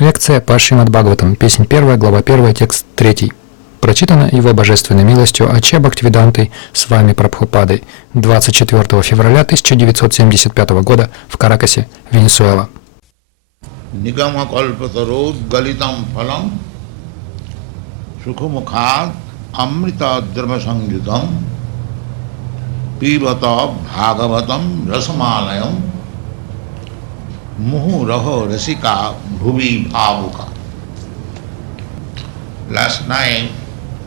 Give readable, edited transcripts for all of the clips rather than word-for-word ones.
Лекция по Шримад Бхагаватам, песнь 1, глава 1, текст 3. Прочитана Его Божественной милостью Аче Бхактивидантой с вами Прабхупадой 24 февраля 1975 года в Каракасе, Венесуэла. Nigama kalpatarod galitam phalam sukhumukhat amrita dharma sangyutam pivata bhagavatam rasamalayam muhu raho rasika bhuvi bhavuka. Last night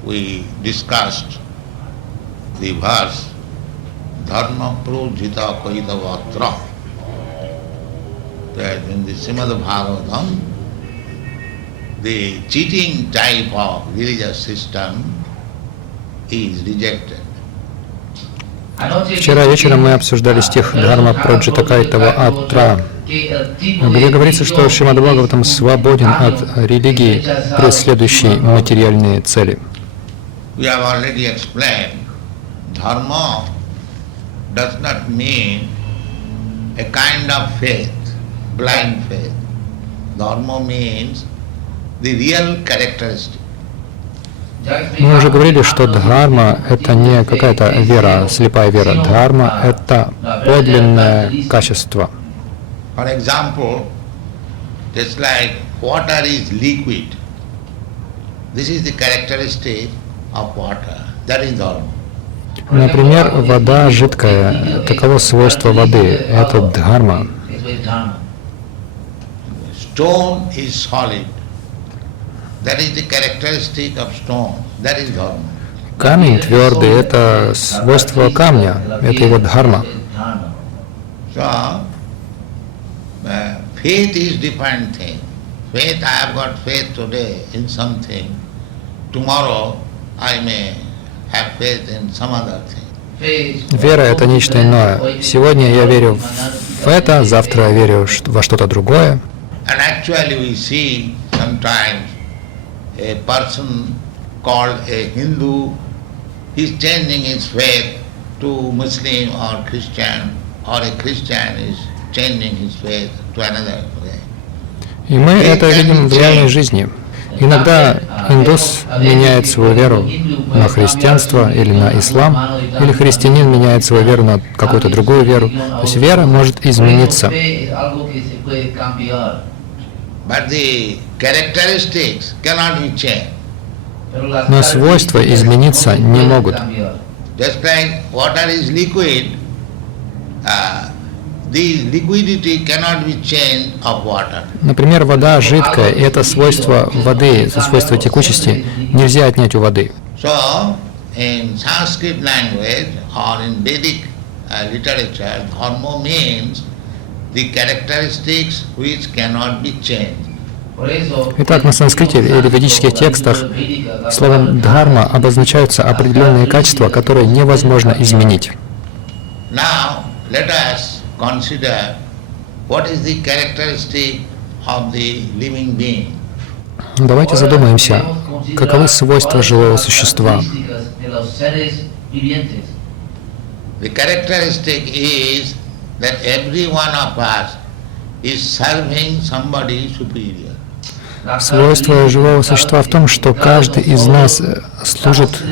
we discussed the verse dharma projita kaitavatra, that in the Srimad Bhagavatam, the cheating type of religious system is rejected. Вчера вечером мы обсуждали стих Дхарма Проджита Кайтава Атра, где говорится, что Шримад Бхагаватам свободен от религии, преследующей материальные цели. We have already explained, dharma does not mean a kind of faith, blind faith. Dharma means the real characteristic. Мы уже говорили, что дхарма — это не какая-то вера, слепая вера. Дхарма — это подлинное качество. For example, just like water is liquid, this is the characteristic of water. That is dharma. Например, вода жидкая, таково свойство воды, это дхарма. Stone is solid. That is the characteristic of stone. That is dharma. Камень твердый — это свойство камня, это его дхарма. So, faith is different thing. Faith, I have got faith today in something. Tomorrow I may have faith in some other thing. Вера — это нечто иное. Сегодня я верю в это, завтра я верю во что-то другое. And actually we see sometimes a person called a Hindu, he is changing his faith to Muslim or Christian, or a Christian is changing his faith to another way. И мы это видим в реальной жизни. Иногда индус меняет свою веру на христианство или на ислам, или христианин меняет свою веру на какую-то другую веру. То есть вера может измениться. But the characteristics cannot be changed. Но свойства измениться не могут. Just like water is liquid, the liquidity cannot be changed of water. Например, вода жидкая, и это свойство воды, свойство текучести нельзя отнять у воды. So, in Sanskrit language or in Vedic literature, dharma means the characteristics which cannot be changed. Итак, на санскрите или ведических текстах словом «дхарма» обозначаются определенные качества, которые невозможно изменить. Now, let us consider what is the characteristic of the living being. Давайте задумаемся, каковы свойства живого существа. The characteristic is that every one of us is serving somebody superior. Свойство живого существа в том, что каждый из нас служит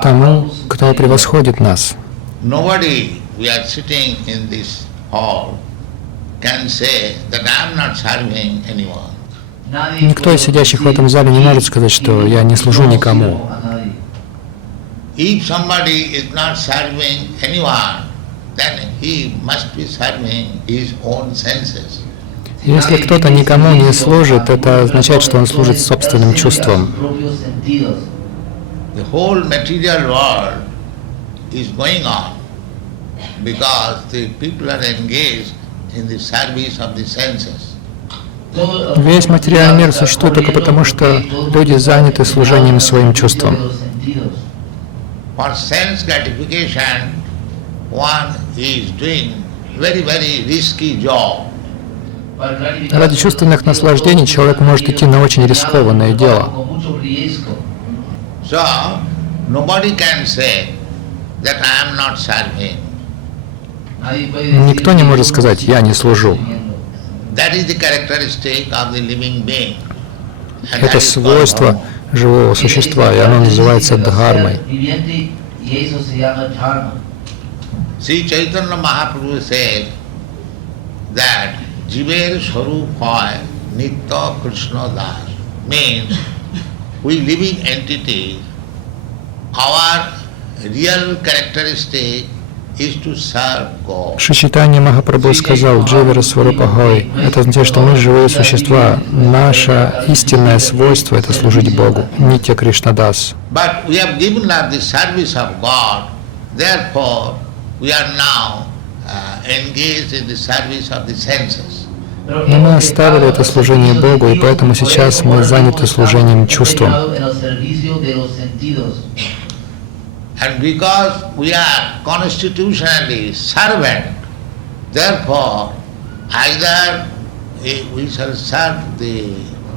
тому, кто превосходит нас. Nobody, we are sitting in this hall, can say that I am not serving anyone. Никто из сидящих в этом зале не может сказать, что я не служу никому. If somebody is not serving anyone, then he must be serving his own senses. Если кто-то никому не служит, это означает, что он служит собственным чувствам. The whole material world is going on because the people are engaged in the service of the senses. Весь материальный мир существует только потому, что люди заняты служением своим чувствам. For sense gratification, one is doing very, very risky job. Ради чувственных наслаждений человек может идти на очень рискованное дело. So, nobody can say that I am not serving. Никто не может сказать «я не служу». That is the characteristic of the living being. And Это that is called свойство dharma. живого существа, и оно называется дхармой. Sri Chaitanya Mahaprabhu said that Jiver Swarup hoy Nitya Krishna Das, means we living entities, our real characteristic is to serve God. Шри Чайтанья Махапрабху сказал Дживера Сварупахой. Это означает, что мы живые существа. Наше истинное свойство — это служить Богу. Нитья Кришнадас. But we have given up the service of God, therefore we are now engaged in the service of the senses. Но мы оставили это служение Богу, и поэтому сейчас мы заняты служением чувствам. And because we are constitutionally servant, therefore either we shall serve the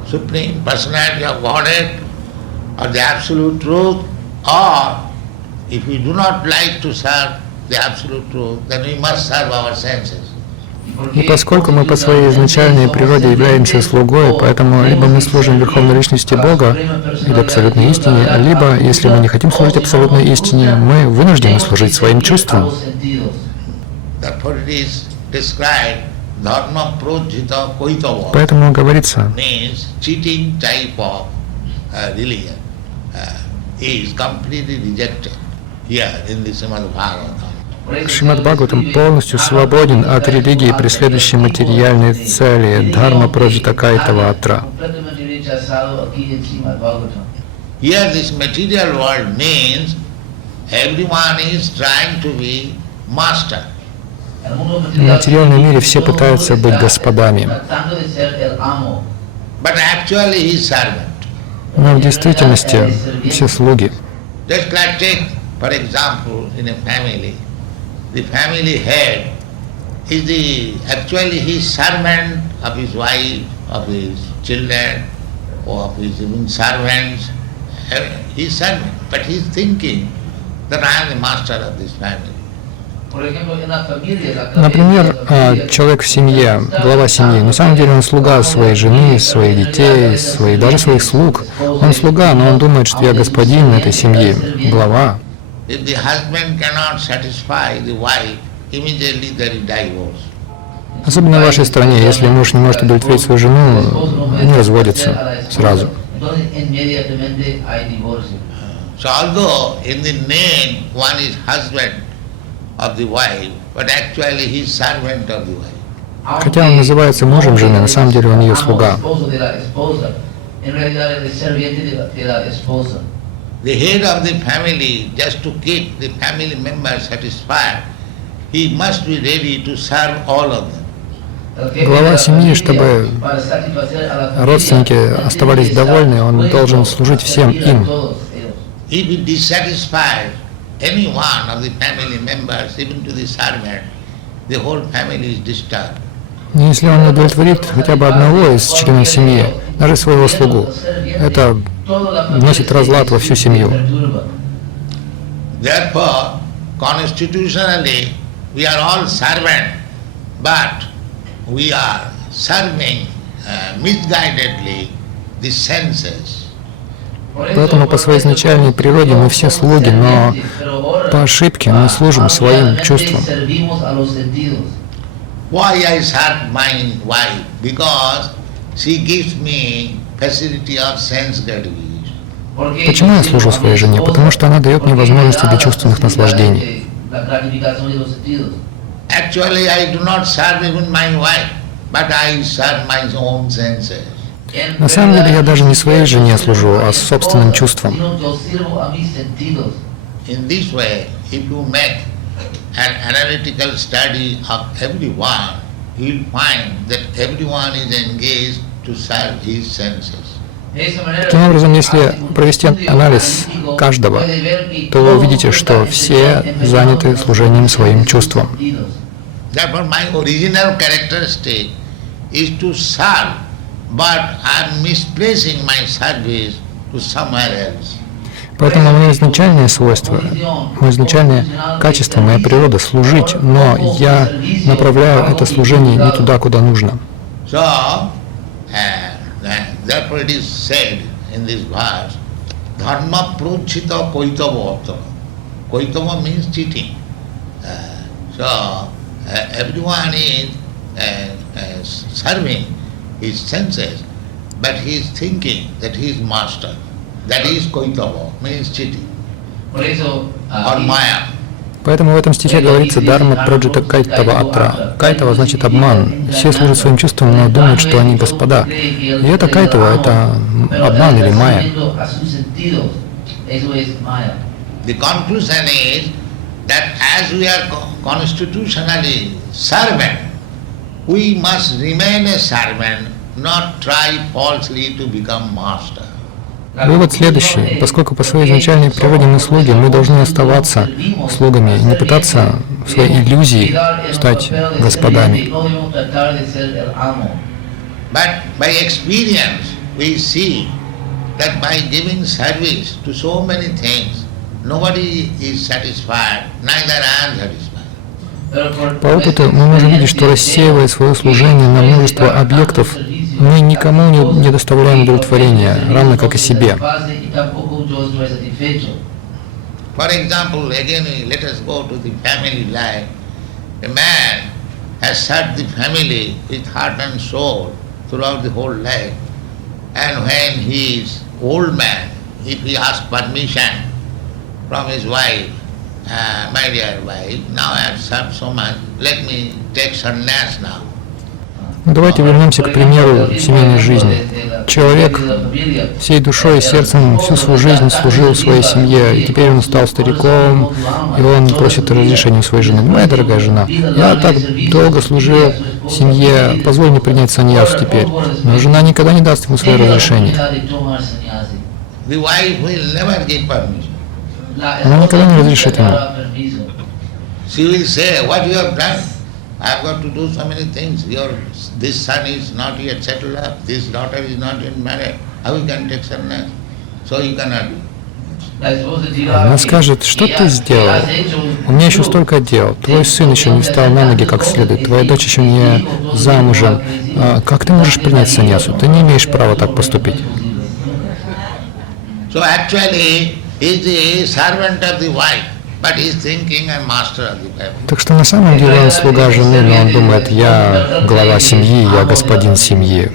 Supreme Personality of Godhead or the Absolute Truth, or if we do not like to serve the Absolute Truth, then we must serve our senses. И поскольку мы по своей изначальной природе являемся слугой, поэтому либо мы служим Верховной Личности Бога или Абсолютной Истине, либо, если мы не хотим служить Абсолютной Истине, мы вынуждены служить своим чувствам. Поэтому говорится, Шримад Бхагаватам полностью свободен от религии, преследующей материальные цели. Дхарма проджита кайтава атра. Here this material world means everyone is trying to be master. В материальном мире все пытаются быть господами. But actually he is servant. Но в действительности все слуги. Just like take, for example, in a family, the family head is actually he is servant of his wife, of his children, or of his even servants. He is servant, but he is thinking that I am the master of this family. Например, человек в семье, глава семьи, на самом деле он слуга своей жены, своих детей, даже своих слуг. Он слуга, но он думает, что я господин этой семьи, глава. If the husband cannot satisfy the wife, immediately there is divorce. Особенно в вашей стране, если муж не может удовлетворить свою жену, они разводятся сразу. So although in the name one is husband of the wife, but actually he is servant of the wife. Хотя он называется мужем жены, на самом деле он ее слуга. The head of the family, just to keep the family members satisfied, he must be ready to serve all of them. Глава семьи, чтобы родственники оставались довольны, он должен служить всем им. If he dissatisfies any one of the family members, even to the servant, the whole family is disturbed. Но если он удовлетворит хотя бы одного из членов семьи, даже своего слугу, это вносит разлад во всю семью. Therefore, constitutionally, we are all servants, but we are serving misguidedly the senses. Поэтому по своей изначальной природе мы все слуги, но по ошибке мы служим своим чувствам. Why I serve my wife? Because she gives me facility of sense gratification. Почему я служу своей жене? Потому что она дает мне возможности для чувственных наслаждений. Actually, I do not serve even my wife, but I serve my own senses. На самом деле я даже не своей жене служу, а собственным чувствам. In this way, if you make an analytical study of everyone, you will find that everyone is engaged to serve his senses. Таким образом, если провести анализ каждого, то вы увидите, что все заняты служением своим чувствам. Therefore, my original characteristic is to serve, but I am misplacing my service to somewhere else. Поэтому мое изначальное свойство, мое изначальное качество, моя природа — служить, но я направляю это служение не туда, куда нужно. So, therefore it is said in this verse, dharma prochita koitava. Koitava means cheating. So, everyone is serving his senses, but he is thinking that he is master. That is koitava, means cheating. Or maya. Поэтому в этом стихе говорится «Дарма проджита кайтава атра». Кайтава значит обман. Все служат своим чувствам, но думают, что они господа. И это кайтава, это обман или майя. The conclusion is that as we are constitutionally servant, we must remain a servant, not try falsely to become master. Вывод следующий. Поскольку по своей изначальной природе мы слуги, мы должны оставаться слугами и не пытаться в своей иллюзии стать господами. But by experience we see that by giving service to so many things, nobody is satisfied, neither I am satisfied. По опыту мы можем видеть, что рассеивая свое служение на множество объектов, мы никому не доставляем удовлетворения, равно как и себе. For example, again let us go to the family life. A man has served the family with heart and soul throughout the whole life. And when he is old man, if he asks permission from his wife, my dear wife, now I have served so much, let me take sannyas now. Давайте вернемся к примеру семейной жизни. Человек всей душой и сердцем всю свою жизнь служил своей семье, и теперь он стал стариком, и он просит разрешения у своей жены. «Моя дорогая жена, я так долго служил семье, позволь мне принять саньясу теперь». Но жена никогда не даст ему свое разрешение. Она никогда не разрешит ему. I have got to do so many things. This son is not yet settled up, this daughter is not yet married. How you can take sannyas? So you cannot do. Она скажет: что ты сделал? У меня еще столько дел. Твой сын еще не встал на ноги как следует, твоя дочь еще не замужем. Как ты можешь принять саньясу? Ты не имеешь права так поступить. So actually, he is the servant of the wife. Так что на самом деле он слуга жены, но он думает: я глава семьи, я господин семьи.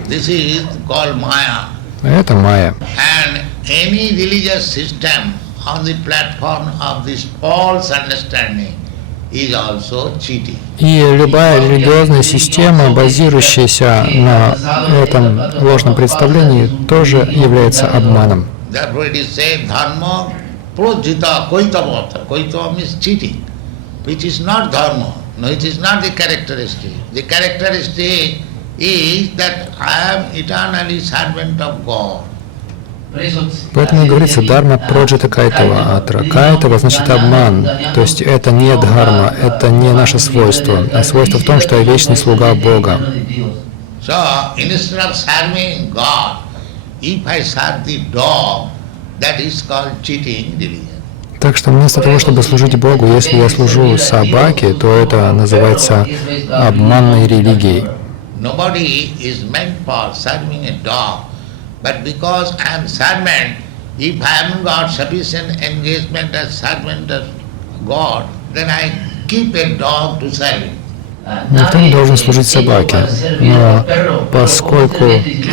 Это майя. И любая религиозная система, базирующаяся на этом ложном представлении, тоже является обманом. Projita koitavata. Koitava means cheating, which is not dharma. No, it is not the characteristic. The characteristic is that I am eternally servant of God. Поэтому говорится «дарма проджита кайтава атра». Кайтава значит обман, то есть это не дхарма, это не наше свойство, а свойство в том, что я вечный слуга Бога. So, instead of serving God, if I serve the dog, that is called cheating religion. Так что вместо того, чтобы служить Богу, если я служу собаке, то это называется обманной религией. Nobody is meant for serving a dog, but because I am servant, if I haven't got sufficient engagement as servant of God, then I keep a dog to serve him. Никто не должен служить собаке, но поскольку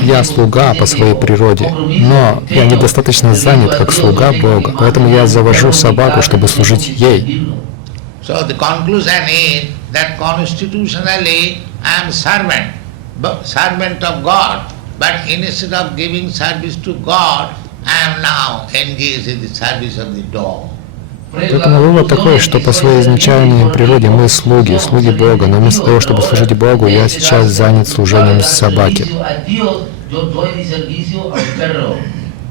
я слуга по своей природе, но я недостаточно занят как слуга Бога, поэтому я завожу собаку, чтобы служить ей. So the conclusion is that constitutionally I am servant of God, but instead of giving service to God, I am now engaged in the service of the dog. Поэтому вывод такой, что по своей изначальной природе мы слуги Бога, но вместо того, чтобы служить Богу, я сейчас занят служением собаки.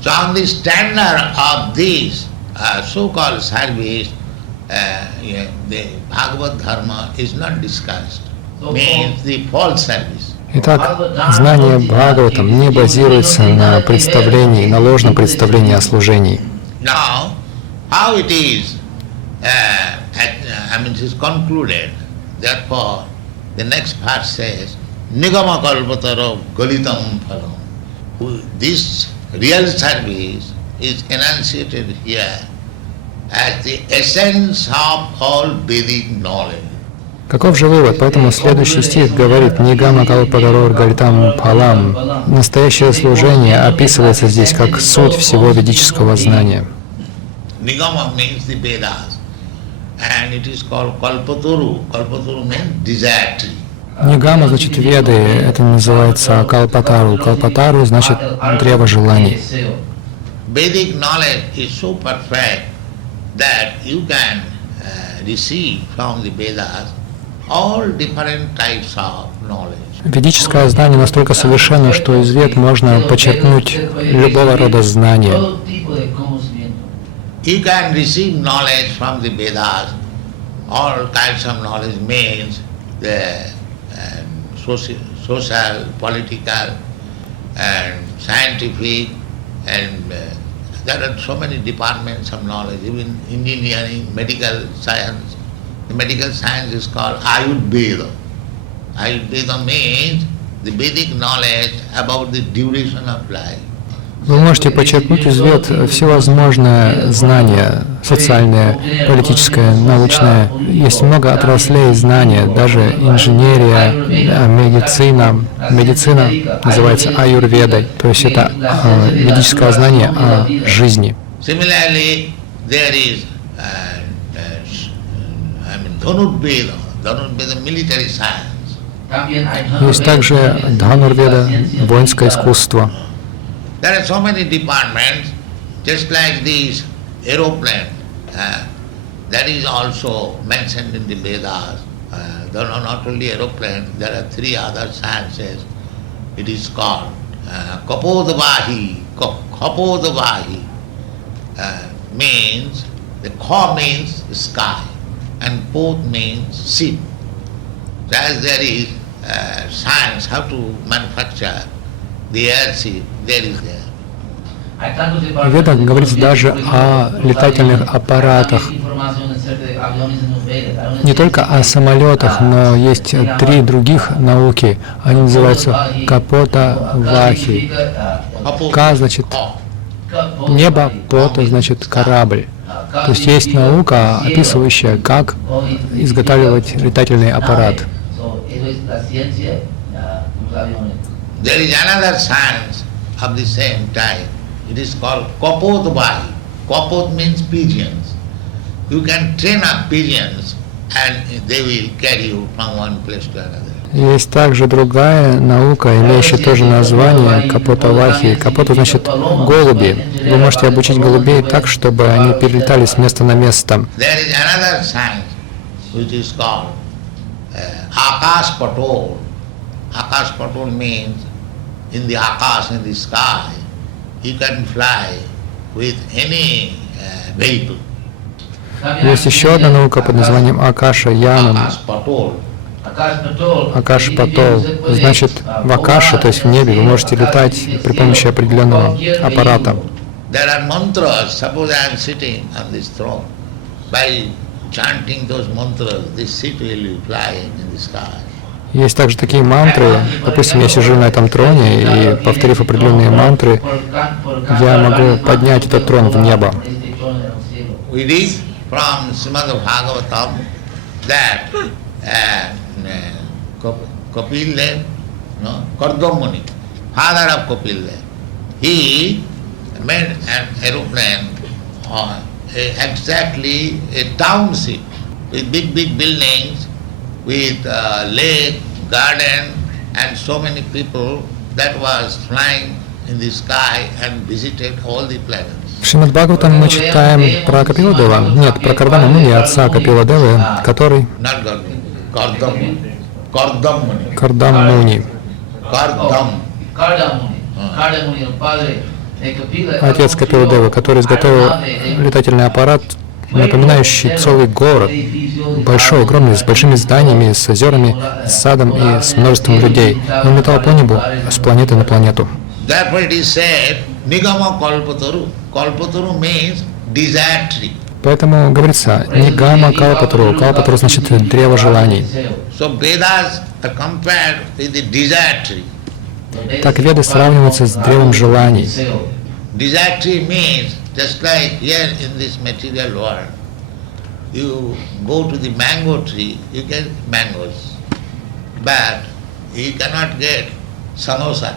So on the standard of this so-called service, the Bhagavad Dharma is not discussed. Means the false service. Итак, знание Бхагаватам не базируется на представлении, на ложном представлении о служении. Now, how it is, it is concluded. Therefore, the next verse says, Nigama kalpataro galitam phalam. This real service is enunciated here as the essence of all Vedic knowledge. Каков же вывод? Поэтому следующий стих говорит «Нигама калпадарор гальтам палам». Настоящее служение описывается здесь как суть всего ведического знания. Nigama means the Vedas, and it is called kalpataru. Kalpataru means desire tree. Нигама значит веды, это называется калпатару. Калпатару значит древо желаний. Vedic knowledge is so perfect that you can receive from the Vedas all different types of knowledge. Ведическое знание настолько совершенно, что из вед можно почерпнуть любого рода знания. You can receive knowledge from the Vedas. All kinds of knowledge means the social, political, and scientific, and there are so many departments of knowledge, even engineering, medical science. The medical science is called Ayurveda. Ayurveda means the Vedic knowledge about the duration of life. Вы можете почерпнуть из вед всевозможные знания, социальное, политическое, научное. Есть много отраслей знания, даже инженерия, медицина. Медицина называется аюрведой, то есть это ведическое знание о жизни. Similarly, there is Dhanurveda. Dhanurveda, military science. Есть также Дханурведа, воинское искусство. There are so many departments, just like this aeroplane, that is also mentioned in the Vedas. Not only aeroplane, there are three other sciences. It is called Kapodavahi. Kapodavahi means, the Ka means sky and Pod means ship. As there is science how to manufacture the airship, there is there. В Ведах говорится даже о летательных аппаратах. Не только о самолетах, но есть три других науки. Они называются Капота Вахи. Ка значит небо, пота значит корабль. То есть есть наука, описывающая, как изготавливать летательный аппарат. There is another science of the same type. It is called Kapodvahi. Kapod means pigeons. You can train up pigeons and they will carry you from one place to another. Есть также другая наука, имеющая тоже название Капотавахи. Капота значит голуби. Вы можете обучить голубей так, чтобы они перелетали с места на место. There is another science which is called Akash Patol. Akash Patol means in the Akash, in the sky, you can fly with any vehicle. Есть еще одна наука под названием Акаша Янам. Akash Patol. Акаш Патол значит в Акаше, то есть в небе, вы можете летать при помощи определенного аппарата. There are mantras. Suppose I am sitting on this throne. By chanting those mantras, this seat will be flying in the sky. Есть также такие мантры. Допустим, я сижу на этом троне, и, повторив определенные мантры, я могу поднять этот трон в небо. We read from Srimad Bhagavatam that Kapil Dev, Kardam Muni, father of Kapil Dev, he made an aeroplane, exactly a township with big buildings, with lake, garden, and so many people that was flying in the sky and visited all the planets. В Шримад Бхагаватам мы читаем про Капила Дева, нет, про Кардама Муни, отца Капила Девы, который Кардам Муни, отец Капила Девы, который изготовил летательный аппарат, напоминающий целый город, большой, огромный, с большими зданиями, с озерами, с садом и с множеством людей. Он летал по небу с планеты на планету. Поэтому говорится Нигама Калпатру. Калпатру значит древо желаний. are compared with the desire tree. Так Веды сравниваются с древом желаний. Desire tree means just like here in this material world, you go to the mango tree, you get mangoes, but you cannot get samosa.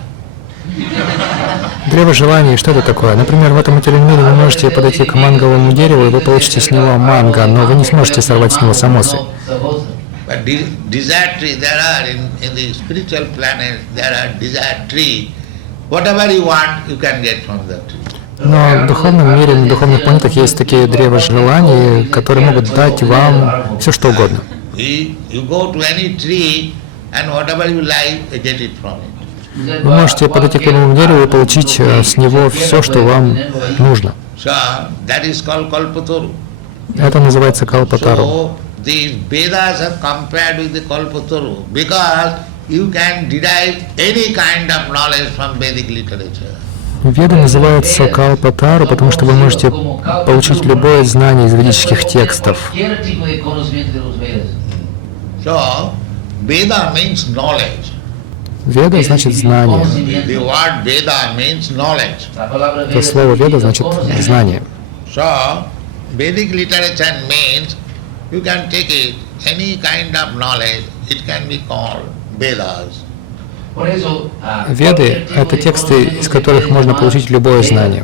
Древо желаний, что это такое? Например, в этом материальном мире вы можете подойти к манговому дереву, и вы получите с него манго, но вы не сможете сорвать с него самосы. But desire tree, there are in the spiritual planet, there are desire tree. Whatever you want, you can get from that tree. Но в духовном мире, на духовных планетах есть такие древа желаний, которые могут дать вам все, что угодно. You go to any tree and whatever you like, you get it from it. Вы можете подойти к любому дереву и получить с него все, что вам нужно. So that is called Kalpataru. Это называется калпатару. So these Vedas are compared with the Kalpataru because you can derive any kind of knowledge from Vedic literature. Веды называются калпатару, потому что вы можете получить любое знание из ведических текстов. So Veda means knowledge. Веда значит знание. The word Veda means knowledge. То слово Веда значит знание. So Vedic literature means you can take it, any kind of knowledge, it can be called Vedas. Веды — это тексты, из которых можно получить любое знание.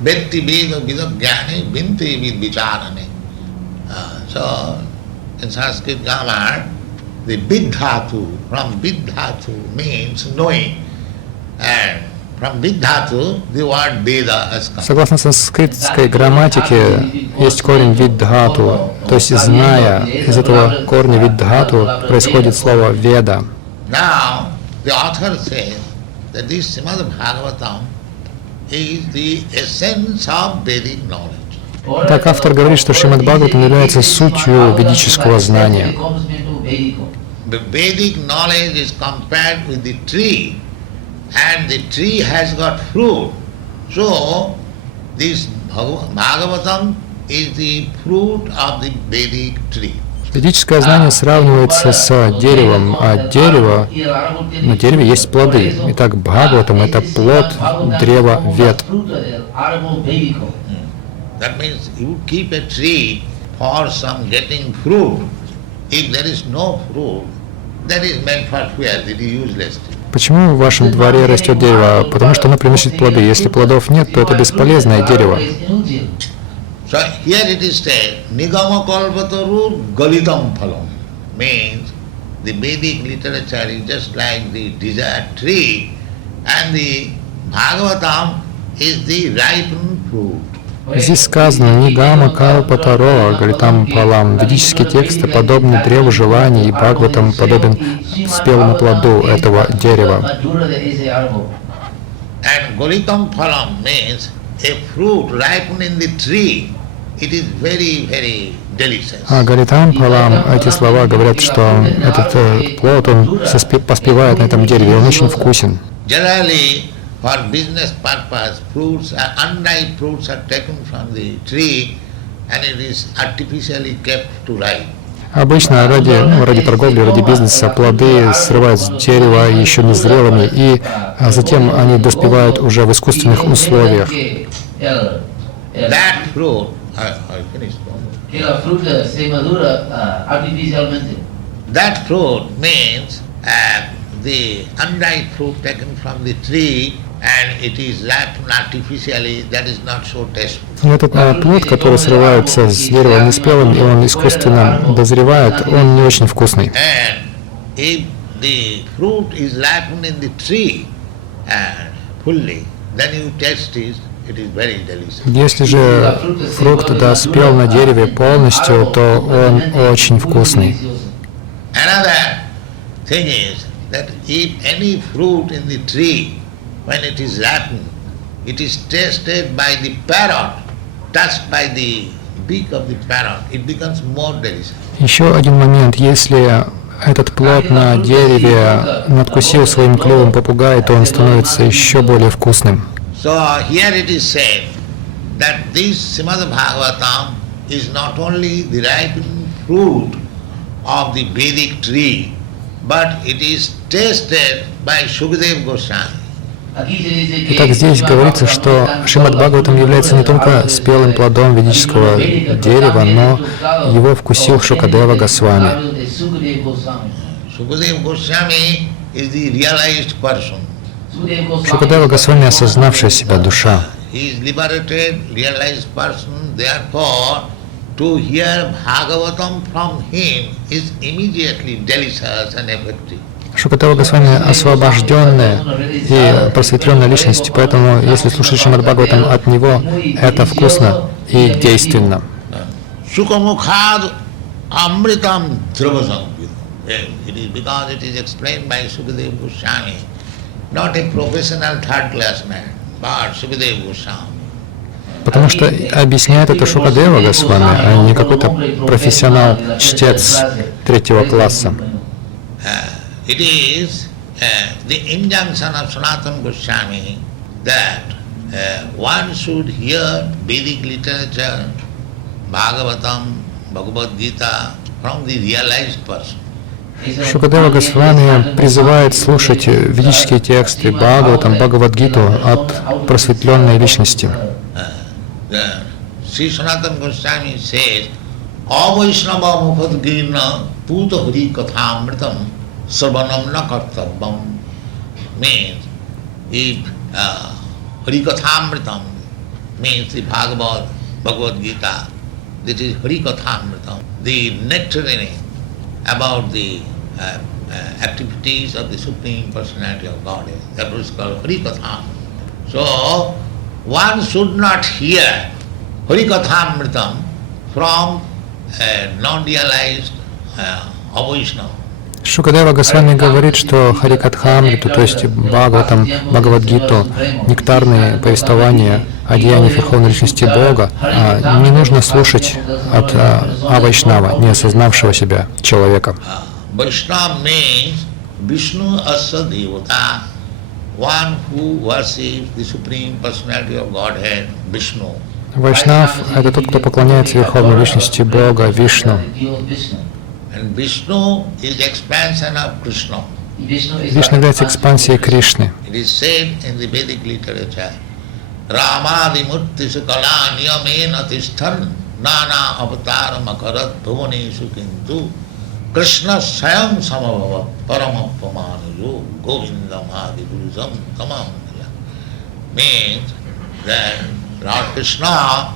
Vetti veda vidagyani vinti vid vicharane. So in Sanskrit grammar, the vidhatu, from vidhatu means knowing. And from vidhatu, the word Veda has come. Согласно санскритской грамматике, есть корень виддхату, то есть зная. Из этого корня виддхату происходит слово веда. Now, the author says that this Srimad Bhagavatam is the essence of Vedic knowledge. Так автор говорит, что Шримад Бхагаватам является сутью ведического знания. The Vedic knowledge is compared with the tree, and the tree has got fruit. So, this Bhagavatam is the fruit of the Vedic tree. Ведическое знание сравнивается с деревом, а на дереве есть плоды. Итак, Бхагаватам — это плод древа Вед. That means you keep a tree for some getting fruit. If there is no fruit, that is meant for fuel, it is useless. Почему в вашем дворе растет дерево? Потому что оно приносит плоды. Если плодов нет, то это бесполезное дерево. So here it is said, Nigama Kalpataru Galitam Phalam, means the Vedic literature is just like the desire tree, and the Bhagavatam is the ripened fruit. Здесь сказано «Нигама калпатаро галитам палам». Ведические тексты подобны древу желаний, и Бхагаватам подобен спелому плоду этого дерева. And Galitam Phalam means a fruit ripened in the tree. It is very, very delicious. А галитам палам, эти слова говорят, что этот плод, он поспевает на этом дереве, он очень вкусен. Generally, for business purpose, unripe fruits are taken from the tree and it is artificially kept to ripe. Обычно ради торговли, ради бизнеса плоды срывают с дерева еще незрелыми, и затем они доспевают уже в искусственных условиях. That fruit, I finished. That fruit means the unripe fruit taken from the tree and it is ripened artificially, that is not so tasteful. Этот плод, который срывается с дерева неспелым, и он искусственно дозревает, он не очень вкусный. And if the fruit is ripened in the tree fully, then you taste it. Если же фрукт доспел на дереве полностью, то он очень вкусный. Another thing is that if any fruit in the tree, when it is ripened, it is tasted by the parrot, touched by the beak of the parrot, it becomes more delicious. Еще один момент. Если этот плод на дереве надкусил своим клювом попугай, то он становится еще более вкусным. So here it is said that this Srimad Bhagavatam is not only the ripened fruit of the Vedic tree, but it is tasted by Sukadeva Goswami. Итак, здесь говорится, что Шримад Бхагаватам является не только спелым плодом ведического дерева, но его вкусил Шукадева Госвами. Sukadeva Goswami is the realized person. Шукадева Госвами — осознавшая себя душа. He is liberated, realized person, therefore to hear Bhagavatam from him is immediately delicious and effective. Шукадева Госвами — освобожденная и просветленная личность, поэтому если слушать Шримад Бхагаватам от него, это вкусно и действенно. Sukamukha amritam dhruvasam. It is because it is explained by Sukadeva Goswami, not a professional third-class man, but Sukadeva Goswami. Потому что объясняет это Шукадева Госвами, а не какой-то профессионал-чтец третьего класса. It is the injunction of Sanatana Goswami that one should hear Vedic literature, Bhagavatam, Bhagavad Gita from the realized person. Шукадева Госвами призывает слушать ведические тексты, Бхагаватам, Бхагавад-гиту от просветленной личности. Sri Sanatana Goswami says, Avaishnava mukadgirna puta hari kathamritam sarvanam na kartabam. Means, if hari kathamritam means the Bhagavad Gita, this is hari kathamritam, the nectarine about the activities of the Supreme Personality of Godhead. That was called hari katham. So, one should not hear Harikathamritam from a non-realized Avaishnava. Шукадева Госвами говорит, что Харикатхамриту, то есть Бхагаватам, Бхагавад-гиту, нектарные повествования о деяниях Верховной Личности Бога, не нужно слушать от Авайшнава, не осознавшего себя человека. Vaishnava means Vishnu Asa Devata, one who worships the Supreme Personality of Godhead, Vishnu. Вайшнав — это тот, кто поклоняется Верховной Личности Бога, Вишну. And Vishnu is expansion of Krishna. Вишну является экспансией Кришны. It is said in the Vedic literature, Ramadimurti Sukala Niyamena Tisthan Nana Avataram Akarat Bhuvaneshu Kintu Krishna Sayam Samabhava Paramapamanayo Govindam Adipurusam Tamam. Means that Lord Krishna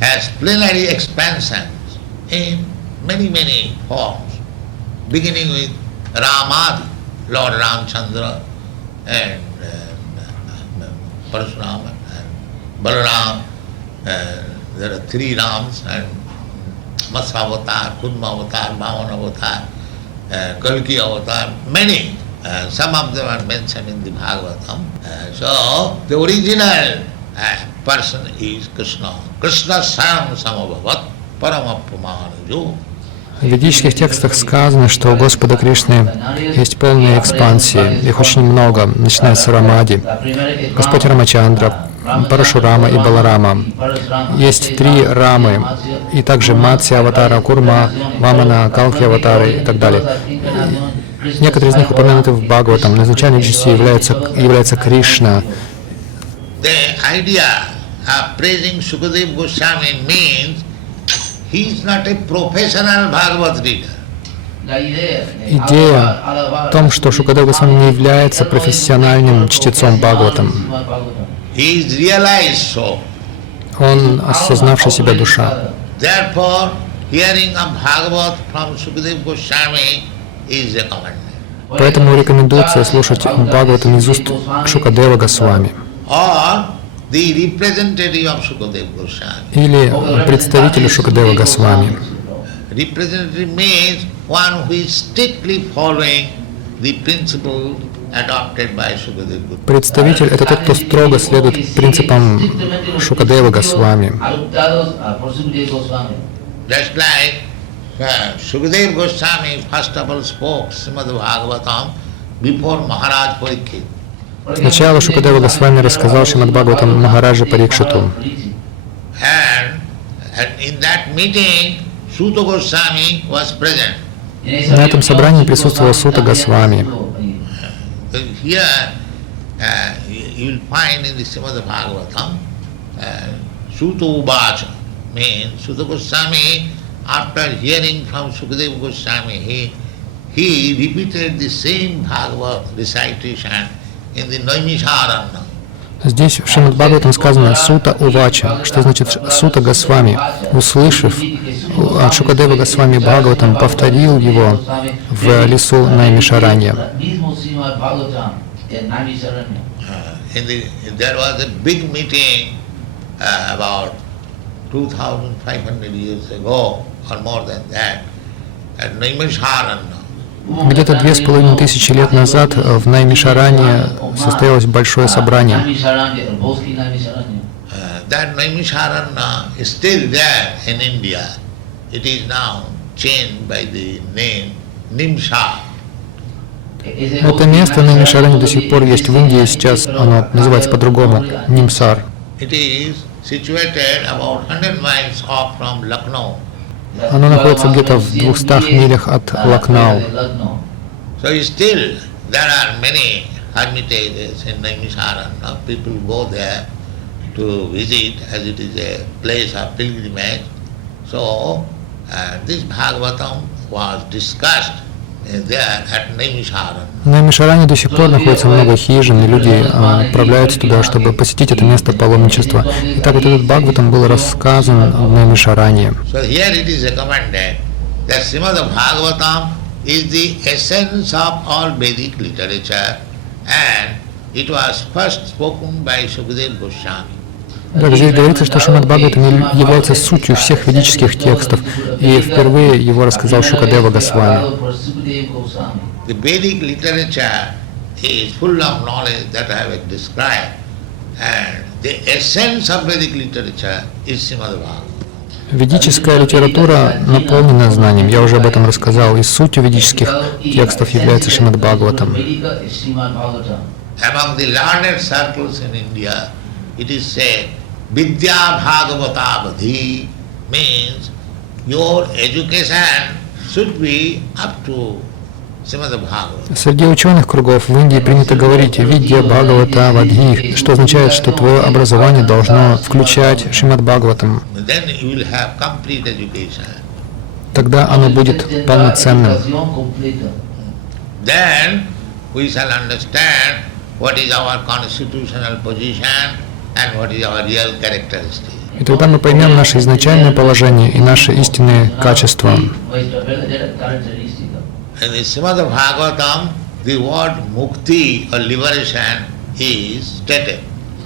has plenary expansions in many forms, beginning with Ramadi, Lord Ramchandra, and Parashurama, and Balaram. There are three Rams, and Matsya Avatar, Kurma Avatar, Bhavan Avatar, Kalki Avatar, many. Some of them are mentioned in the Bhagavatam. So, the original person is Krishna. Krishna Sayam Samabhavat Paramapamanayo. В ведических текстах сказано, что у Господа Кришны есть полные экспансии, их очень много, начиная с Рамади, Господь Рамачандра, Парашурама и Баларама. Есть три Рамы, и также Матсья Аватара, Курма, Вамана, Калки Аватары и так далее. Некоторые из них упомянуты в Бхагаватам, но изначально личностью является Кришна. The idea of praising Sukadeva Goswami means he is not a professional Bhagavad reader. Идея в том, что Шукадева Госвами не является профессиональным чтецом Бхагаватам. He is realized soul. Он осознавший себя душа. Therefore, hearing of Bhagavat from Sukadeva Goswami is recommended. Поэтому рекомендуется слушать Бхагаватам из уст Шукадева Госвами. Or the representative of Sukadeva Goswami. Или представителю Шукадева Госвами. Representative means one who is strictly following the principle adopted by Sukadeva Goswami. Представитель — это тот, кто строго следует принципам Шукадева Госвами. Just like Sukadeva Goswami first of all spoke Srimad Bhagavatam before Maharaj Parikshit. Сначала Шукадева Госвами рассказал Шримад Бхагаватам Махараджа Парикшиту. And in that meeting, Suta Goswami was present. На этом собрании присутствовал Сута Госвами. Here you will find in the Srimad Bhagavatam, Suta Uvacha means Suta Goswami, after hearing from Sukadeva Goswami, he repeated the same Bhagavad recitation in the Naimisharanya. Здесь в Шримад Бхагаватам сказано «Сута Увача», что значит «Сута Госвами». Услышав от Шукадева Госвами Бхагаватам, повторил его в лесу Наймишаранья. There was a big meeting about 2,500 years ago, or more than that, at Naimisharanya. Где-то 2500 лет назад в Наймишаране состоялось большое собрание. That Naimisharanya is still there in India. It is now changed by the name Nimsa. Это место Наймишаране до сих пор есть в Индии, сейчас оно называется по-другому — Нимсар. It is situated about 100 miles off from Lucknow. Оно находится где-то в 200 милях от Лакнау. So still there are many hermitages in Naimisharanya. People go there to visit as it is a place of pilgrimage. So this Bhagavatam was discussed there at Naimisharanya. В Наймишаране до сих пор находится много хижин, и люди отправляются туда, чтобы посетить это место паломничества. И так вот этот Бхагаватам был рассказан в Наймишаране. So here it is recommended that Srimad Bhagavatam is the essence of all Vedic literature, and it was first spoken by Sukadeva Goswami. Так, здесь говорится, что Шримад Бхагаватам является сутью всех ведических текстов, и впервые его рассказал Шукадева Госвами. The Vedic literature is full of knowledge that I have described, and the essence of Vedic literature is Srimad Bhagavatam. Ведическая литература наполнена знанием, я уже об этом рассказал, и сутью ведических текстов является Шримад Бхагаватам. Among the learned circles in India, it is said, Vidya Bhagavatavadhi means your education should be up to Srimad Bhagavatam. Среди ученых кругов в Индии принято говорить «Видья Бхагавата Вадхи», что означает, что твое образование должно включать Шримад Бхагаватам. Then you will have complete education. Тогда оно будет полноценным. Then we shall understand what is our constitutional position and what is our real characteristic. И тогда мы поймем наше изначальное положение и наши истинные качества. In the Srimad Bhagavatam, the word mukti or liberation is stated.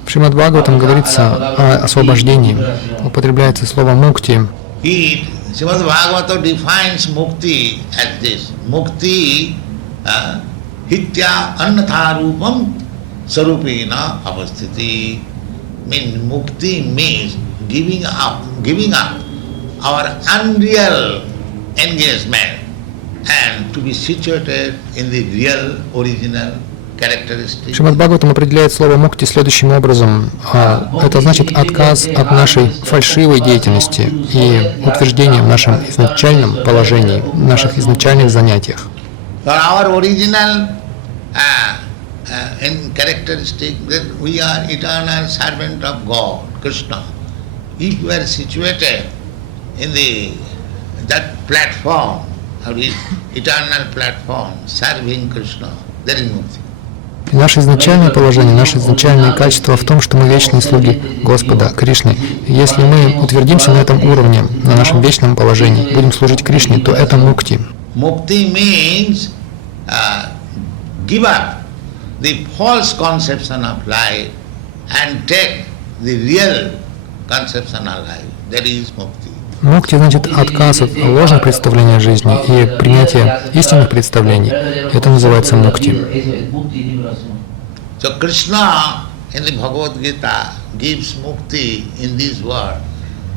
В Шримад Бхагаватам говорится о освобождении. Употребляется слово «мукти». Srimad Bhagavatam defines mukti as this. Mukti hitya annatharupam sarupena avasthiti. Mukti means giving up our unreal engagement and to be situated in the real original characteristic. Шримад Бхагаватам определяет слово «мукти» следующим образом. Это значит отказ от нашей фальшивой деятельности и утверждение в нашем изначальном положении, в наших изначальных занятиях. Our original characteristic that we are eternal servant of God, Krishna. If we are situated in that platform, eternal platform, serving Krishna, there is mukti. И наше изначальное положение, наше изначальное качество в том, что мы вечные слуги Господа, Кришны. И если мы утвердимся на этом уровне, на нашем вечном положении, будем служить Кришне, то это мукти. Mukti means give up the false conception of life and take the real conception of life. That is mukti. Мукти значит отказ от ложных представлений о жизни и принятие истинных представлений. Это называется мукти. So Krishna in the Bhagavad Gita gives mukti in this word.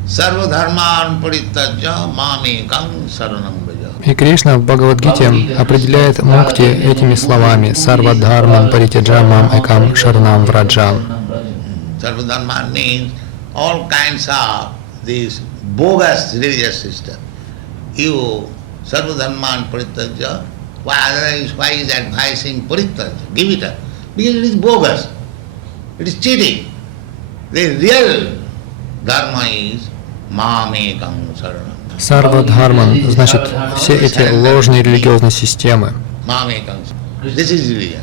Sarva dharman parityajya mamekam saranam vraja. И Кришна в Бхагавад-гите определяет мукти этими словами: «Сарва дхарман паритяджа мам экам шаранам враджа». Sarva dharman means all kinds of this bogus religious system. You Sarvadharman Parityajya. Why is advising Parityajya? Give it up. Because it is bogus. It is cheating. The real dharma is Mamekam Saranam. Сарвадхарман, значит, все эти ложные религиозные системы. Mamekam. This is religion.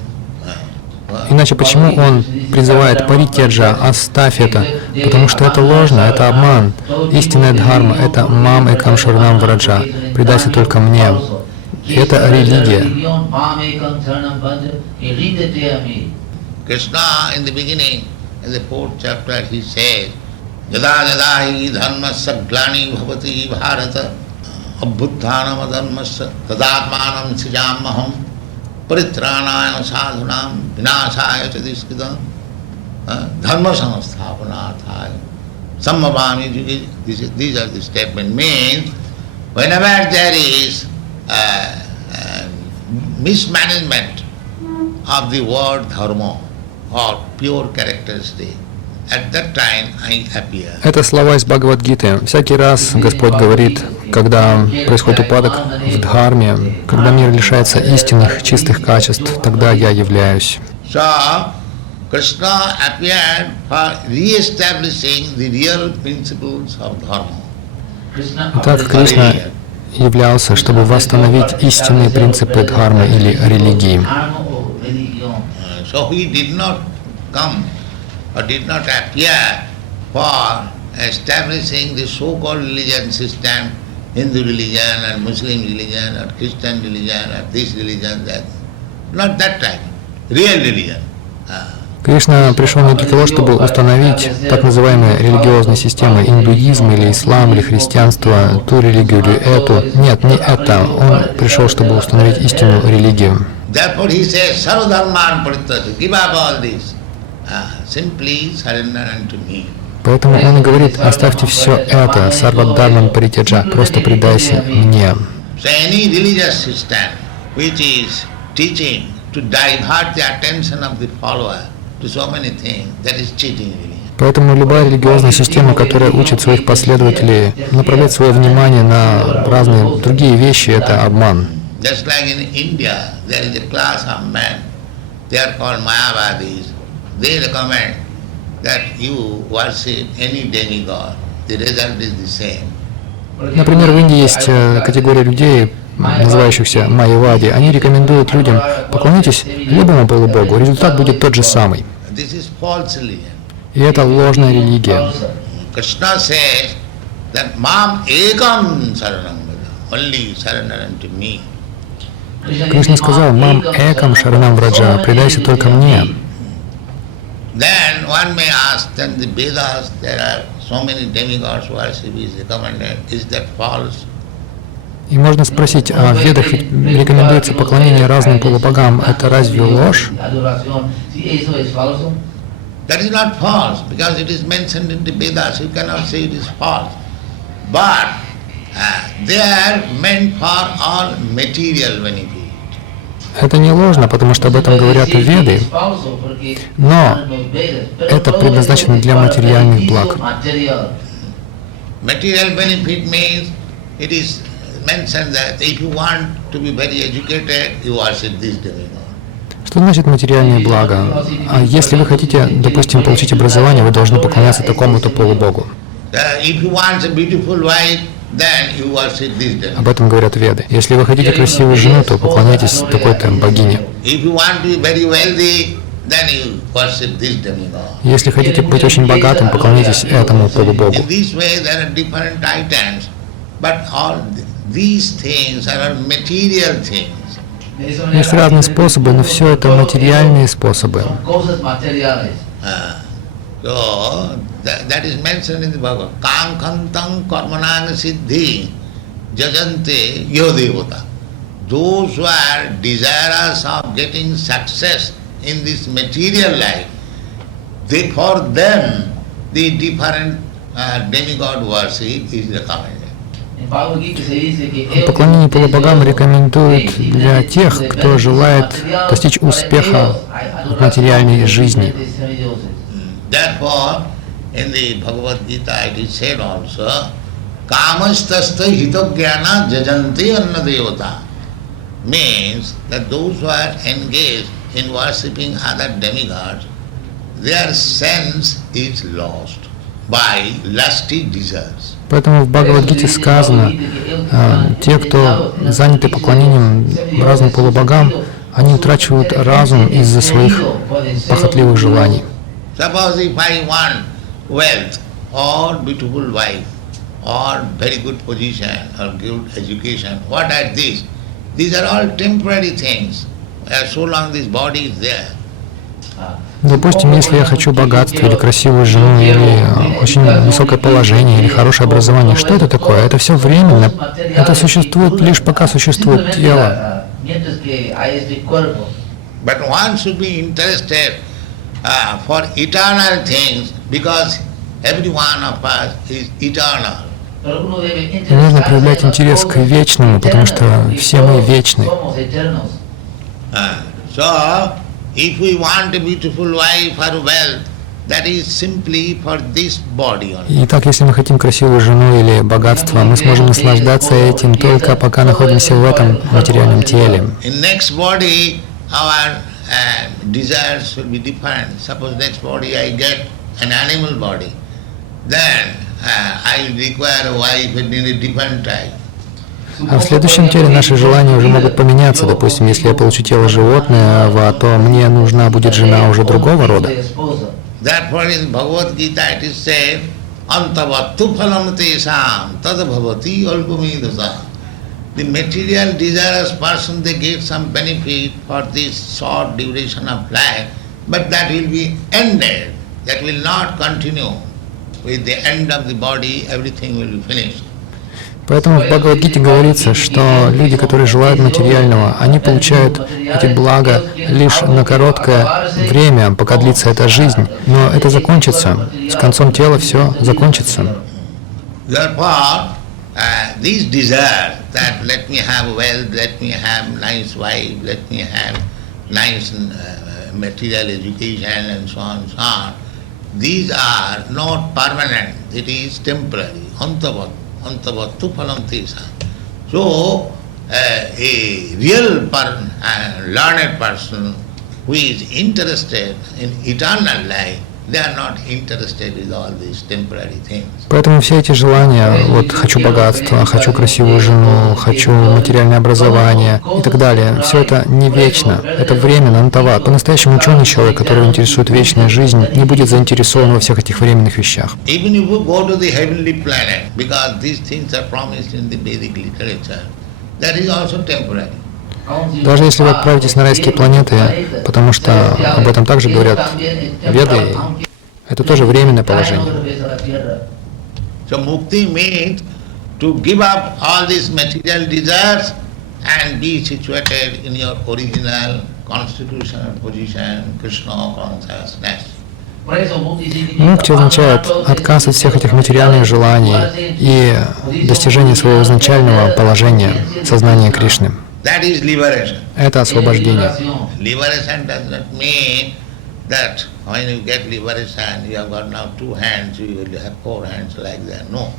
Иначе почему он призывает паритяджа, оставь это? Потому что это ложно, это обман. Истинная дхарма — это мам экам шарнам враджа, предайся только мне. Это религия. Krishna in the beginning, in the 4th chapter, he says, Yada yada hi dharmasya glani bhavati bharata abbuddhanam adharmasya tadatmanam sijamaham paritranaya sadhunam vinasaya chadiskidam dharma samasthapanarthaya samavami yuge. These are the statements. Means, whenever there is mismanagement of the word dharma or pure characteristic, at that time I appear. Это слова из Бхагавад-гиты. Всякий раз Господь говорит, когда происходит упадок в дхарме, когда мир лишается истинных, чистых качеств, тогда я являюсь. So, Krishna appeared for re-establishing the real principles of dharma. Итак, Кришна являлся, чтобы восстановить истинные принципы дхармы или религии. So he did not come or did not appear for establishing the so-called religion system, Hindu religion and Muslim religion or Christian religion or this religion, that. Not that type. Real religion. Кришна пришел не для того, чтобы установить так называемые религиозные системы, индуизм или ислам или христианство, ту религию или эту. Нет, не это. Он пришел, чтобы установить истинную религию. Therefore he says, Sarvadharman Parityajya, give up all this. Simply surrender unto me. Поэтому он и говорит, оставьте все это, сарвадхарман паритяджа, просто предайся мне. So any religious system which is teaching to divert the attention of the follower to so many things, that is cheating religion. Поэтому любая религиозная система, которая учит своих последователей направлять свое внимание на разные другие вещи, это обман. Just like in India, there is a class of men, they are called Mayavadis. They recommend that you worship any demigod. The result is the same. Например, в Индии есть категория людей, называющихся майявади. Они рекомендуют людям: поклонитесь любому полубогу, результат будет тот же самый. This is false religion. И это ложная религия. Krishna says that Mam Ekam Saranam Vraja, only surrender unto me. Кришна сказал: «Мам экам шаранам враджа, предайся только мне». Then one may ask, then the Vedas, there are so many demigods worship is recommended. Is that false? И можно спросить, а в Ведах ведь рекомендуется поклонение разным полубогам, это разве ложь? That is not false, because it is mentioned in the Vedas. You cannot say it is false. But they are meant for all material benefit. Это не ложно, потому что об этом говорят и Веды, но это предназначено для материальных благ. Material benefit means it is mentioned that if you want to be very educated, you worship this demigod. Что значит материальные блага? А если вы хотите, допустим, получить образование, вы должны поклоняться такому-то полубогу. If you want a beautiful wife, then you worship this demigod. Об этом говорят Веды. Если вы хотите красивую жену, то поклоняйтесь такой-то богине. If you want to be very wealthy, then you worship this demigod. Если хотите быть очень богатым, поклоняйтесь этому полубогу. In this way there are different items, but all these things are material things. Есть разные способы, но все это материальные способы. So that is mentioned in the Bhagavad. Kankantang karmanang siddhi jajante yodevata. Those who are desirous of getting success in this material life, they, for them the different demigod worship is recommended. Поклонение полубогам рекомендуют для тех, кто желает достичь успеха в материальной жизни. Therefore, in the Bhagavad Gita it is said also, Kamastasta hitogyana jajanti anna devata means that those who are engaged in worshipping other demigods, their sense is lost by lusty desires. Поэтому в Бхагавад-гите сказано, те, кто заняты поклонением разным полубогам, они утрачивают разум из-за своих похотливых желаний. Suppose if I want wealth or beautiful wife or very good position or good education, what are these? These are all temporary things. So long this body is there. Допустим, если я хочу богатство или красивую жену, или очень высокое положение, или хорошее образование, что это такое? Это все временно. Это существует лишь пока существует тело. But one should be interested for eternal things because every one of us is eternal. И нужно проявлять интерес к вечному, потому что все мы вечны. So, if we want a beautiful wife or wealth, that is simply for this body only. Итак, если мы хотим красивую жену или богатство, мы сможем наслаждаться этим только пока находимся в этом материальном теле. In next body, our desires will be different. Suppose next body I get an animal body, then I will require a wife in a different type. А в следующем теле наши желания уже могут поменяться. Допустим, если я получу тело животного, то мне нужна будет жена уже другого рода. Therefore in Bhagavad Gita it is said, Antavattu phalam tesam tad bhavati alpamidasa. The material desirous person, they get some benefit for this short duration of life, but that will be ended. That will not continue. With the end of the body, everything will be finished. Поэтому в Бхагавад-гите говорится, что люди, которые желают материального, они получают эти блага лишь на короткое время, пока длится эта жизнь. Но это закончится. С концом тела все закончится. Therefore, this desire that let me have wealth, let me have nice wife, let me have nice material education and so on, these are not permanent. It is temporary. Antavattu phalam tesam. So, a real learned person who is interested in eternal life, they are not interested with all these temporary things. Поэтому все эти желания, вот хочу богатства, хочу красивую жену, хочу материальное образование и так далее, все это не вечно, это временно, антава. По-настоящему ученый человек, которого интересует вечная жизнь, не будет заинтересован во всех этих временных вещах. Even if you go to the heavenly planet, because these things are promised in the Vedic literature, that is also temporary. Даже если вы отправитесь на райские планеты, потому что об этом также говорят Веды, это тоже временное положение. So mukti means to give up all these material desires and be situated in your original constitutional position, Krishna consciousness. Мукти означает отказ от всех этих материальных желаний и достижение своего изначального положения, сознания Кришны. That is liberation. Это освобождение. Liberation does not mean that when you get liberation, you have got now 2 hands, you will have 4 hands like that. No.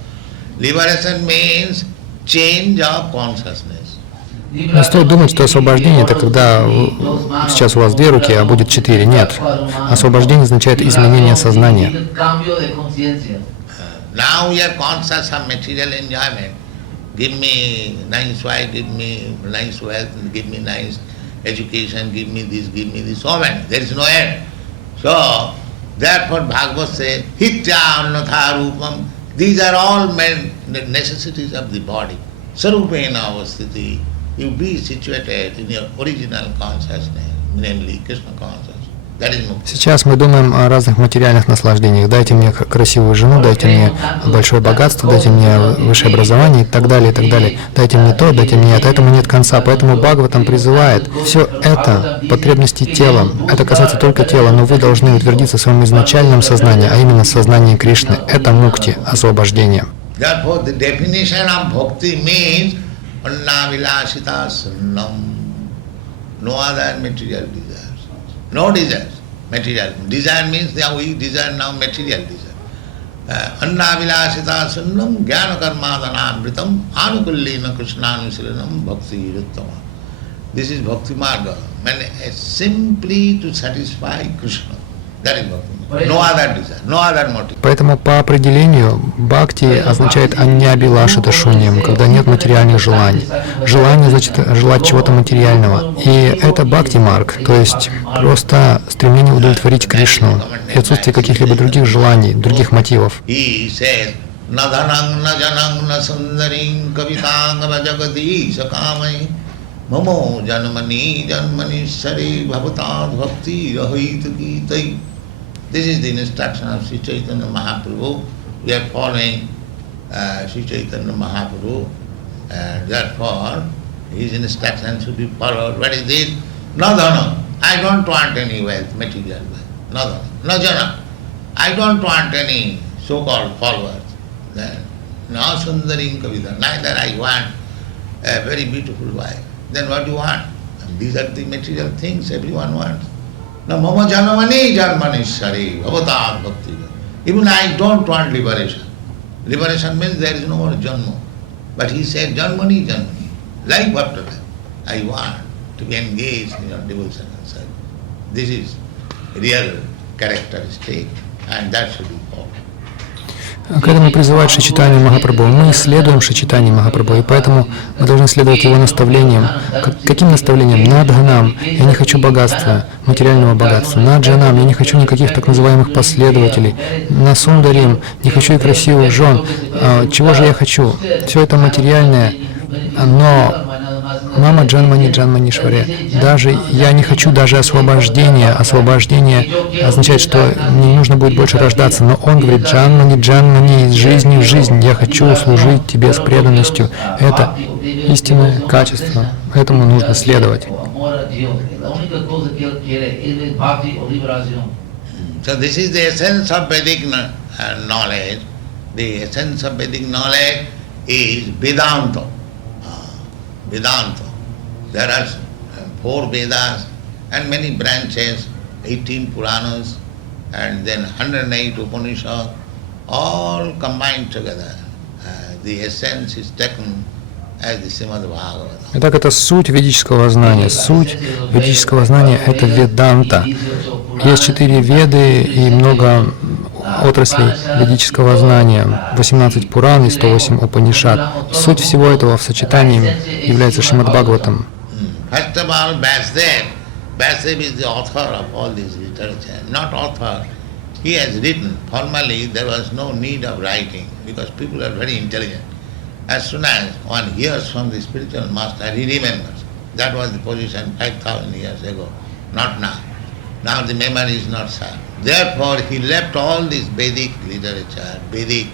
Liberation means change of consciousness. Не стоит думать, что освобождение — это когда сейчас у вас 2 руки, а будет 4. Нет. Освобождение означает изменение сознания. Now you are conscious of material enjoyment. Give me nice wife, give me nice wealth, give me nice education, give me this, so many. There is no end. So, therefore Bhagavad says, Hitya annatha rupam. These are all necessities of the body. Sarupena avasthiti. You be situated in your original consciousness, namely Krishna consciousness. Сейчас мы думаем о разных материальных наслаждениях. Дайте мне красивую жену, дайте мне большое богатство, дайте мне высшее образование и так далее, и так далее. Дайте мне то, дайте мне это. Этому нет конца. Поэтому Бхагаватам призывает. Все это потребности тела. Это касается только тела, но вы должны утвердиться в своем изначальном сознании, а именно сознании Кришны. Это мукти, освобождение. No desires, material. Desire means that we desire now material desire. Anna vilasita sunnam jnana karmadhanamritam anukullena krishnanushilanam bhakti ruttama. This is bhakti marga, simply to satisfy Krishna. That is bhakti marga. No other desire, no other motive. Поэтому по определению бхакти означает аньябилашита шуньям, когда нет материальных желаний. Желание значит желать чего-то материального. И это бхакти-марг, то есть просто стремление удовлетворить Кришну и отсутствие каких-либо других желаний, других мотивов. Mamo janmani janmani sare bhavatad bhakti rahit kitai. This is the instruction of Sri Chaitanya Mahaprabhu. We are following Sri Chaitanya Mahaprabhu, and therefore his instruction should be followed. What is this? No dhana. I don't want any wealth, material wealth. No dhana. No jana. I don't want any so-called followers. No sundarim kavita. Neither I want a very beautiful wife. Then what do you want? And these are the material things everyone wants. Now, mama janamani janmani sari bhavatad bhakti. Even I don't want liberation. Liberation means there is no more janma. But he said janmani janmani. Life after that. I want to be engaged in your devotion and service. This is real characteristic, and that should be followed. К этому призывает Шри Чайтанья Махапрабху. Мы следуем Шри Чайтанье Махапрабху, и поэтому мы должны следовать его наставлениям. Каким наставлениям? Надханам. Я не хочу богатства, материального богатства. Наджанам. Я не хочу никаких так называемых последователей. Насундарим. Не хочу и красивых жен. Чего же я хочу? Все это материальное, но мама джанмани джанманишваре. Даже я не хочу даже освобождения. Освобождение означает, что мне не нужно будет больше рождаться. Но он говорит, джанмани, джанмани, из жизни в жизнь. Я хочу служить тебе с преданностью. Это истинное качество. Этому нужно следовать. So this is the essence of Vedic knowledge. The essence of Vedic knowledge is Vedanta. Vedanta. There are 4 Vedas and many branches, 18 Puranas, and then 108 Upanishads, all combined together. The essence is taken as the Srimad Bhagavatam. Итак, это суть ведического знания. Суть ведического знания — это веданта. Есть 4 веды и много отраслей ведического знания, 18 Пуран и 108 Упанишад. Суть всего этого в сочетании является Шримад Бхагаватам. First of all, Vyasadeva is the author of all this literature. Not author. He has written. Formally, there was no need of writing because people are very intelligent. As soon as one hears from the spiritual master, he remembers. That was the position 5,000 years ago, not now. Now the memory is not such. Therefore, he left all this Vedic literature, Vedic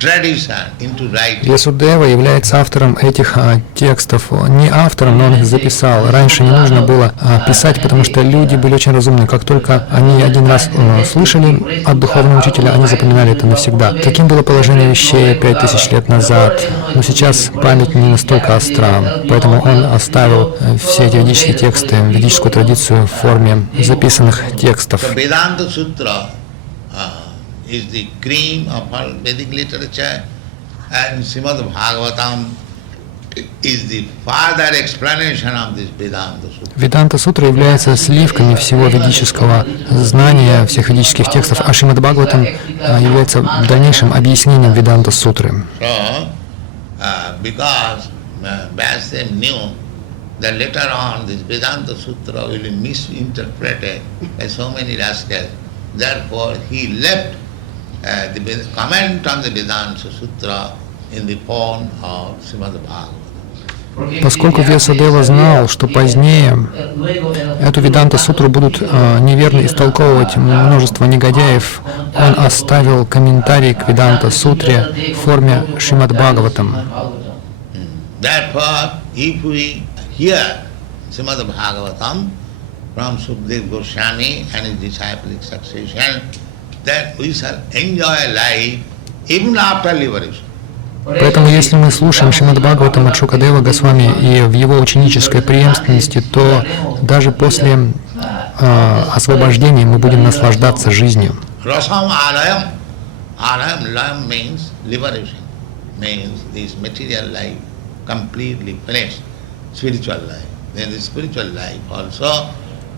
tradition into writing. Вьясудева является автором этих текстов. Не автором, но он их записал. Раньше не нужно было писать, потому что люди были очень разумны. Как только они один раз слышали от духовного учителя, они запоминали это навсегда. Таким было положение вещей 5000 лет назад. Но сейчас память не настолько остра, поэтому он оставил все эти ведические тексты, ведическую традицию в форме записанных текстов. Vedanta Sutra is the cream of all Vedic literature, and Srimad Bhagavatam is the further explanation of this Vedanta Sutra. Веданта Сутра является сливками всего ведического знания, всех ведических текстов, а Шримад Бхагаватам является дальнейшим объяснением Веданта Сутры. So, because Vyasadeva knew that later on this Vedanta Sutra will be misinterpreted by so many rascals, therefore he left the comment on the Vedanta Sutra in the form of Srimad Bhagavatam. Поскольку Вьясадева знал, что позднее эту Веданта Сутру будут неверно истолковывать множество негодяев, он оставил комментарий к Веданта Сутре в форме Шримад Бхагаватам. Therefore, if we hear Srimad Bhagavatam from Sukadeva Goswami and his disciplic succession, that we shall enjoy life even after liberation. Поэтому, если мы слушаем Шримад Бхагаватам от Шукадева Госвами и в его ученической преемственности, то даже после освобождения мы будем наслаждаться жизнью. Alam means liberation, means this material life completely finished, spiritual life. Then the spiritual life also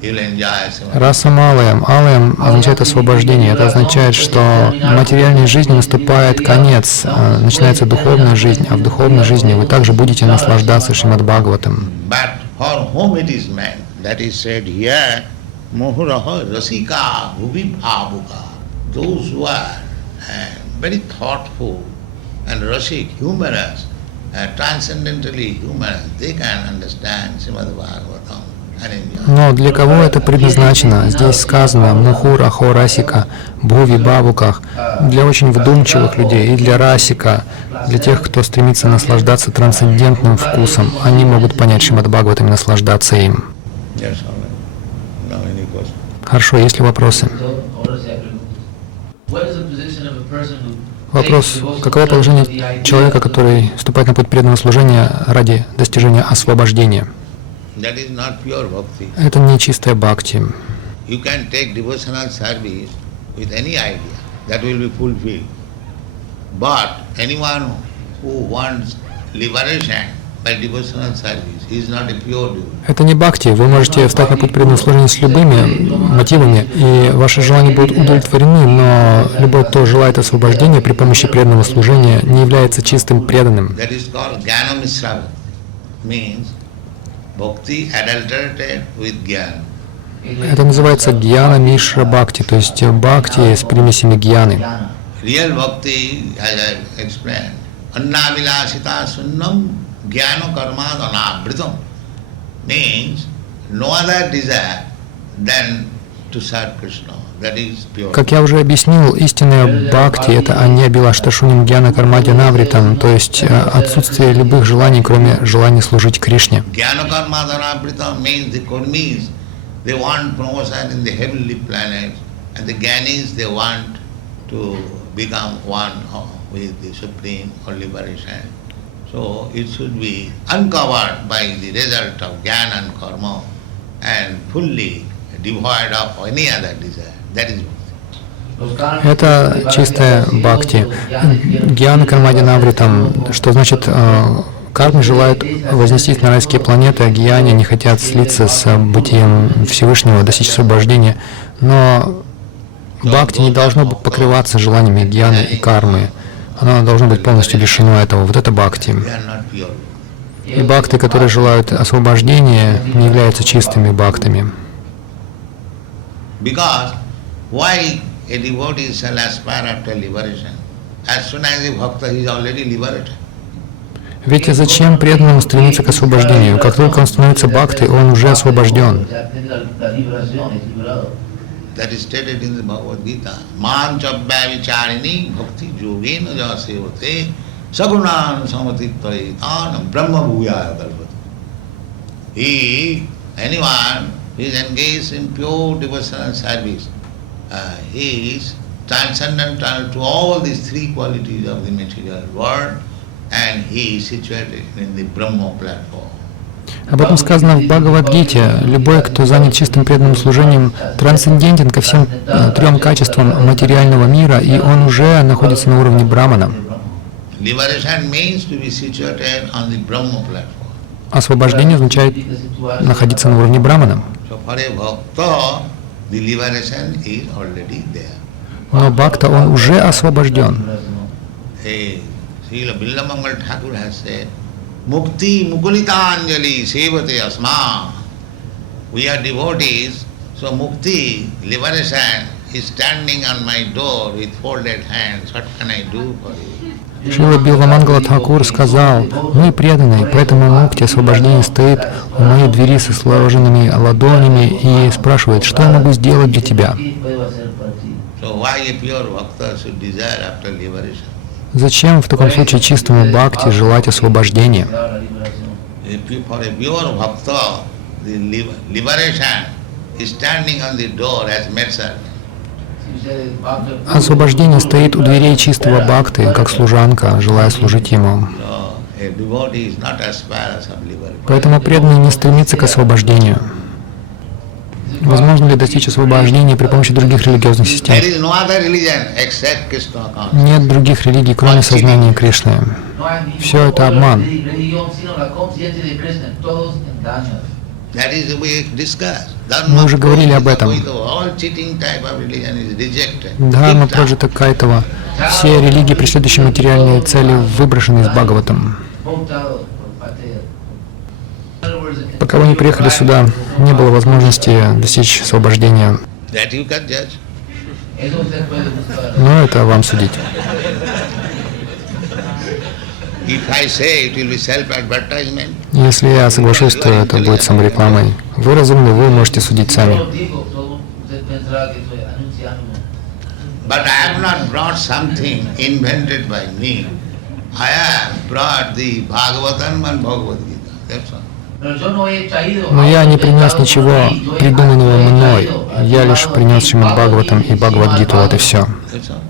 you'll enjoy. Расам алаям означает освобождение. Это означает, что в материальной жизни наступает конец, начинается духовная жизнь, а в духовной жизни вы также будете наслаждаться Шримад Бхагаватам. But for whom it is meant, that is said here, Mohuraha Rasika Bhuvi Bhavuka. Those who are very thoughtful and rasik, humorous, transcendentally humorous, they can understand Srimad Bhagavatam. Но для кого это предназначено? Здесь сказано «Мухур ахо расика бхуви бавуках». Для очень вдумчивых людей и для расика, для тех, кто стремится наслаждаться трансцендентным вкусом. Они могут понять Шримад Бхагаватам и наслаждаться им. Хорошо, есть ли вопросы? Вопрос. Каково положение человека, который вступает на путь преданного служения ради достижения освобождения? Это не чистая бхакти. You can take devotional service with any idea, that will be fulfilled. But anyone who wants liberation by devotional service, he is not a pure devotee. Это не бхакти. Вы можете встать на путь преданного служения с любыми мотивами, и ваши желания будут удовлетворены, но любой, кто желает освобождения при помощи преданного служения, не является чистым преданным. That is called Jnana Misra, means bhakti adulterated with jnana. Это называется гьяна мишра бхакти, то есть бхакти с примесями гьяны. Real bhakti, as I explained, annavilasita sunnam jnana karma dhanavritam, means no other desire than to serve Krishna. That is pure. Как я уже объяснил, истинная бхакти — это анья билашташуним гьяна кармадья навритам, то есть отсутствие любых желаний, кроме желания служить Кришне. Jnana karma dhanavritam means the karmis, they want promotion in the heavenly planets, and the jnanis, they want to become one with the Supreme or liberation. So it should be uncovered by the result of jnana and karma and fully devoid of any other desire. That is bhakti. Это чистая бхакти. Гьяна кармадья навритам, что значит кармы желают вознестись на райские планеты, а гьяни не хотят слиться с бытием Всевышнего, достичь освобождения. Но бхакти не должно быть покрываться желаниями гьяны и кармы. Оно должно быть полностью лишено этого. Вот это бхакти. They are not pure. И бхакты, которые желают освобождения, не являются чистыми бхактами. Because why a devotee shall aspire after liberation? As soon as a bhakta is already liberated. Ведь зачем преданному стремиться к освобождению? Как только он становится бхактой, он уже освобожден. That is stated in the Bhagavad Gita. Manchabhya vicharini bhakti yogena jasevate sagunan samatitvayitan brahma bhuyaya kalpati. Anyone who is engaged in pure devotional service, he is transcendental to all these three qualities of the material world, and he is situated in the Brahma platform. Об этом сказано в Бхагавад-гите. Любой, кто занят чистым преданным служением, трансцендентен ко всем трем качествам материального мира, и он уже находится на уровне брамана. Освобождение означает находиться на уровне брамана. Но бхакта, он уже освобожден. Mukti Mukulitanjali Sevate Asma. We are devotees, so Mukti, liberation, is standing on my door with folded hands. What can I do for you? Шрила Билвамангала Тхакур сказал: «Мы преданные, поэтому мукти, освобождение, стоит у моей двери со сложенными ладонями и спрашивает, что я могу сделать для тебя». Зачем в таком случае чистому бхакти желать освобождения? Освобождение стоит у дверей чистого бхакти, как служанка, желая служить ему. Поэтому преданный не стремится к освобождению. Возможно ли достичь освобождения при помощи других религиозных систем? There is no other religion except Krishna consciousness. Нет других религий, кроме сознания Кришны. Все это обман. That is we discussed. Мы уже говорили об этом. All cheating type of religion is rejected. Дхарма Праджата Кайтава. Все религии, преследующие материальные цели, выброшены из Бхагаватам. Пока вы не приехали сюда, не было возможности достичь освобождения. That you can judge. Но это вам судить. If I say it will be self-advertisement, Если я соглашусь, то это будет саморекламой. Вы разумны, вы можете судить сами. but I have not brought something invented by me. I have brought the Bhagavatam and Bhagavad Gita. That's all. Но я не принес ничего придуманного мной. Я лишь принес Шримад Бхагаватам и Бхагавад-гиту, вот и все. That's all.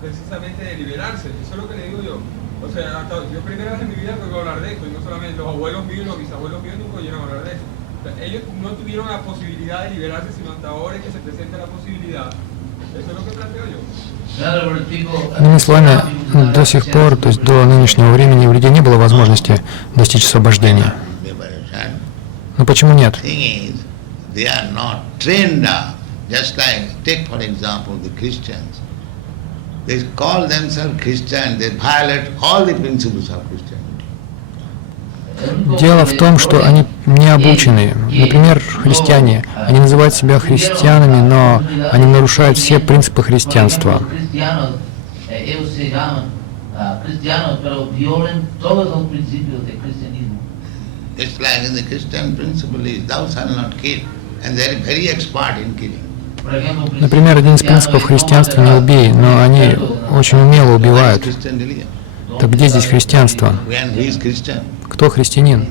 Precisamente de liberarse, eso es lo que le digo yo. O sea, hasta yo primera vez en mi vida que voy a hablar de esto, y no solamente los abuelos míos, los bisabuelos míos nunca oyeron hablar de eso. O sea, ellos no tuvieron la posibilidad de liberarse, sino hasta ahora que se presenta la posibilidad. Eso es lo que planteo yo. Иными словами, до сих пор, то есть до нынешнего времени у людей не было возможности достичь освобождения. Но почему нет? Thing is, they are not trained up. Just like, take for example the Christians. They call themselves Christian, they violate all the principles of Christianity. Дело в том, что они не обучены. Например, христиане. Они называют себя христианами, но они нарушают все принципы христианства. It's like in the Christian principle is thou shalt not kill, and they are very expert in killing. Например, один из принципов христианства — не убей, но они очень умело убивают. Christian religion. Так где здесь христианство? When he is Christian, Кто христианин?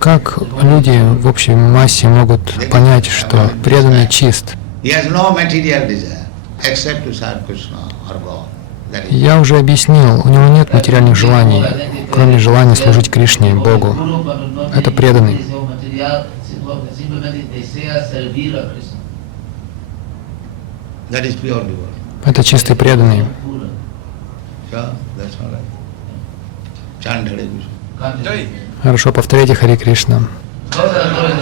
Как люди в общей массе могут понять, что преданный чист? he has no material desire except to serve Krishna or God. That is. Я уже объяснил, у него нет материальных желаний, кроме желания служить Кришне, Богу. Это преданный. That is pure devotee. Это чистый преданный. So that's all right. Chant Hare Krishna. Хорошо, повторяйте Харе Кришна. Todas las flores